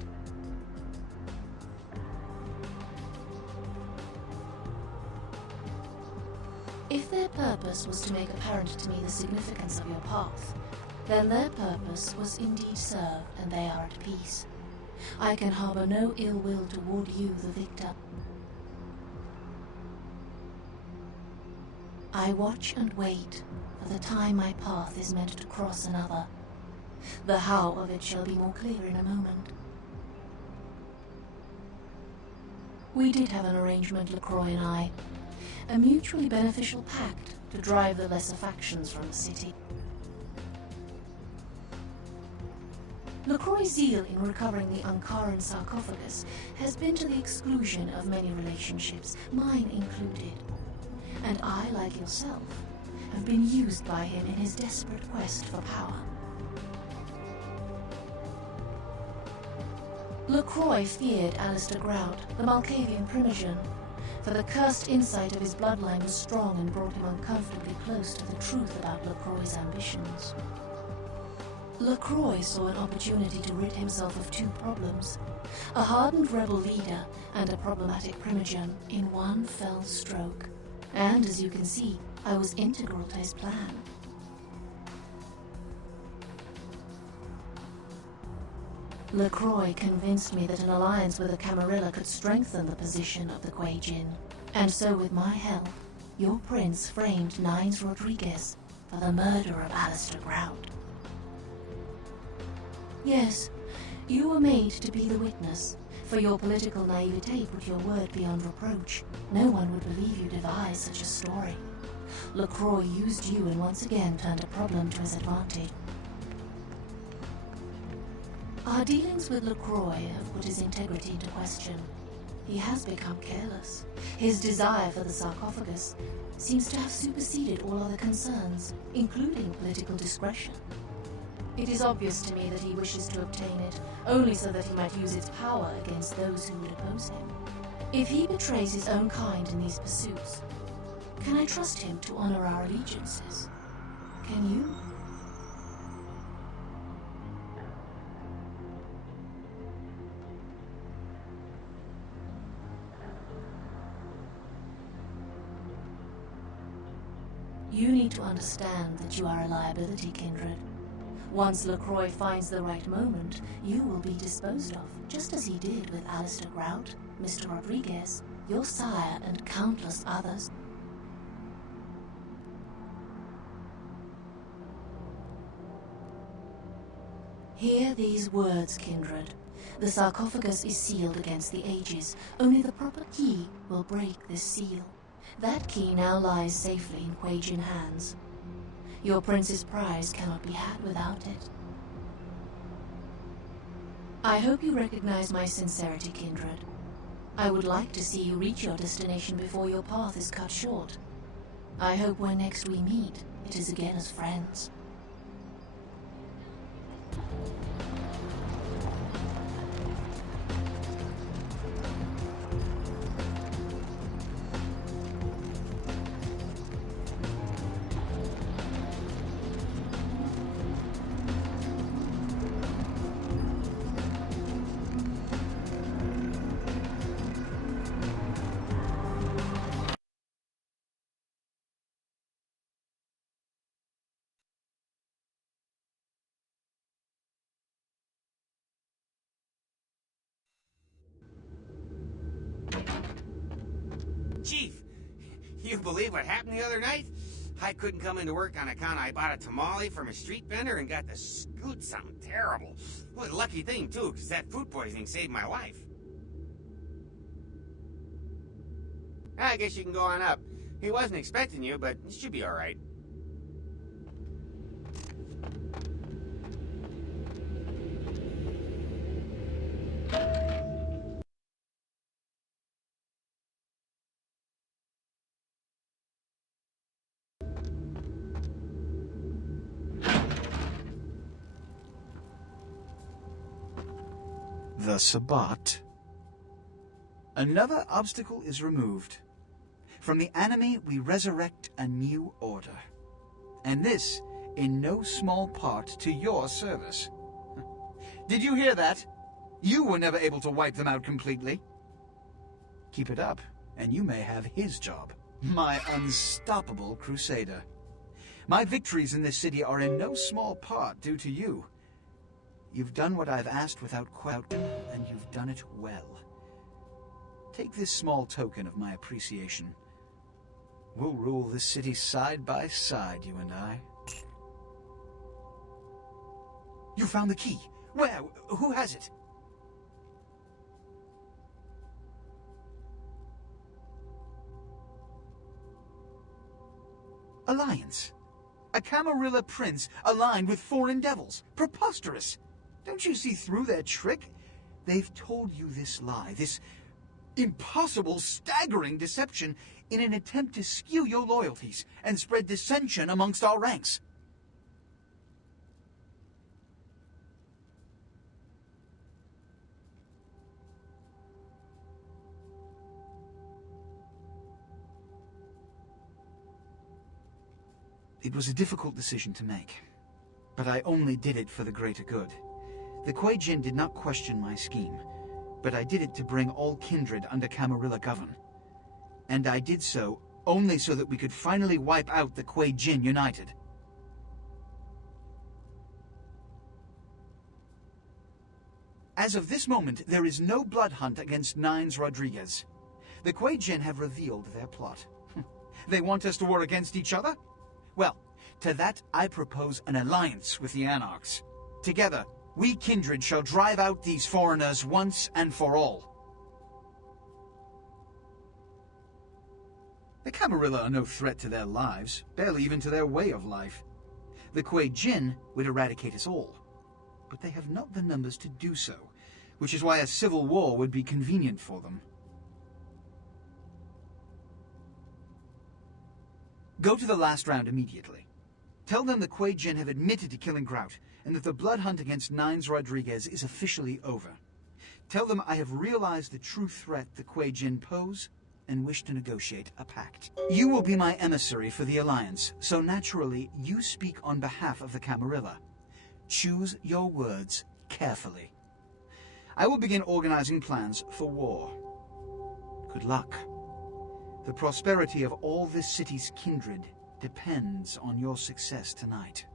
If their purpose was to make apparent to me the significance of your path, then their purpose was indeed served, and they are at peace. I can harbor no ill will toward you, the victor. I watch and wait for the time my path is meant to cross another. The how of it shall be more clear in a moment. We did have an arrangement, LaCroix and I. a mutually beneficial pact to drive the lesser factions from the city. LaCroix's zeal in recovering the Ankaran sarcophagus has been to the exclusion of many relationships, mine included. And I, like yourself, have been used by him in his desperate quest for power. LaCroix feared Alistair Grout, the Malkavian primogen, for the cursed insight of his bloodline was strong and brought him uncomfortably close to the truth about LaCroix's ambitions. LaCroix saw an opportunity to rid himself of two problems, a hardened rebel leader and a problematic primogen, in one fell stroke. And as you can see, I was integral to his plan. LaCroix convinced me that an alliance with the Camarilla could strengthen the position of the Quajin. And so with my help, your prince framed Nines Rodriguez for the murder of Alistair Grout. Yes, you were made to be the witness. For your political naivete put your word beyond reproach. No one would believe you devised such a story. LaCroix used you and once again turned a problem to his advantage. Our dealings with LaCroix have put his integrity into question. He has become careless. His desire for the sarcophagus seems to have superseded all other concerns, including political discretion. It is obvious to me that he wishes to obtain it, only so that he might use its power against those who would oppose him. If he betrays his own kind in these pursuits, can I trust him to honor our allegiances? Can you? You need to understand that you are a liability, Kindred. Once LaCroix finds the right moment, you will be disposed of, just as he did with Alistair Grout, Mr. Rodriguez, your sire, and countless others. Hear these words, Kindred. The sarcophagus is sealed against the ages. Only the proper key will break this seal. That key now lies safely in Quajin hands. Your prince's prize cannot be had without it. I hope you recognize my sincerity, Kindred. I would like to see you reach your destination before your path is cut short. I hope when next we meet, it is again as friends. Chief, you believe what happened the other night? I couldn't come into work on account I bought a tamale from a street vendor and got to scoot something terrible. What a lucky thing, too, because that food poisoning saved my life. I guess you can go on up. He wasn't expecting you, but it should be all right. The Sabbat. Another obstacle is removed. From the enemy we resurrect a new order. And this, in no small part, to your service. Did you hear that? You were never able to wipe them out completely. Keep it up, and you may have his job. My unstoppable crusader. My victories in this city are in no small part due to you. You've done what I've asked without question, and you've done it well. Take this small token of my appreciation. We'll rule this city side by side, you and I. You found the key. Where? Who has it? Camarilla prince aligned with foreign devils. Preposterous! Don't you see through their trick? They've told you this lie, this impossible, staggering deception in an attempt to skew your loyalties and spread dissension amongst our ranks. It was a difficult decision to make, but I only did it for the greater good. The Kuei Jin did not question my scheme, but I did it to bring all kindred under Camarilla govern. And I did so only so that we could finally wipe out the Kuei Jin united. As of this moment, there is no blood hunt against Nines Rodriguez. The Kuei Jin have revealed their plot. They want us to war against each other? Well, to that I propose an alliance with the Anarchs. Together, we kindred shall drive out these foreigners once and for all. The Camarilla are no threat to their lives, barely even to their way of life. The Kuei Jin would eradicate us all, but they have not the numbers to do so, which is why a civil war would be convenient for them. Go to the last round immediately. Tell them the Kuei Jin have admitted to killing Grout, and that the blood hunt against Nines Rodriguez is officially over. Tell them I have realized the true threat the Kuei Jin pose, and wish to negotiate a pact. You will be my emissary for the alliance, so naturally you speak on behalf of the Camarilla. Choose your words carefully. I will begin organizing plans for war. Good luck. The prosperity of all this city's kindred depends on your success tonight.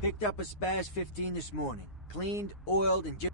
Picked up a Spaz 15 this morning. Cleaned, oiled, and just...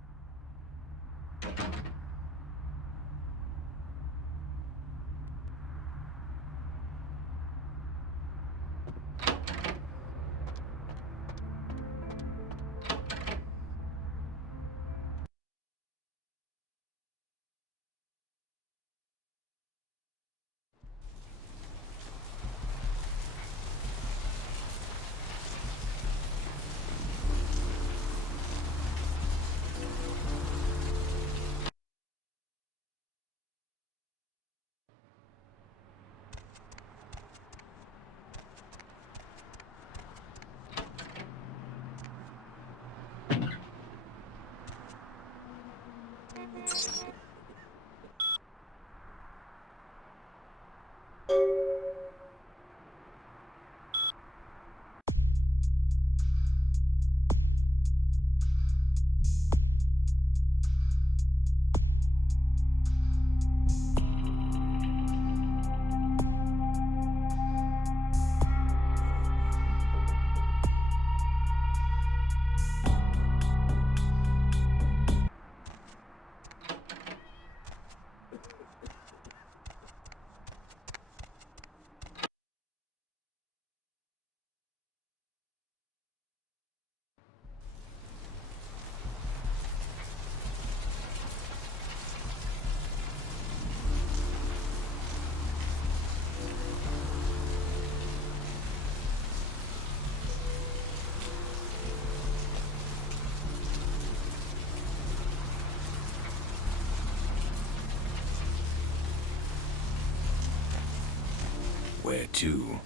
Where to?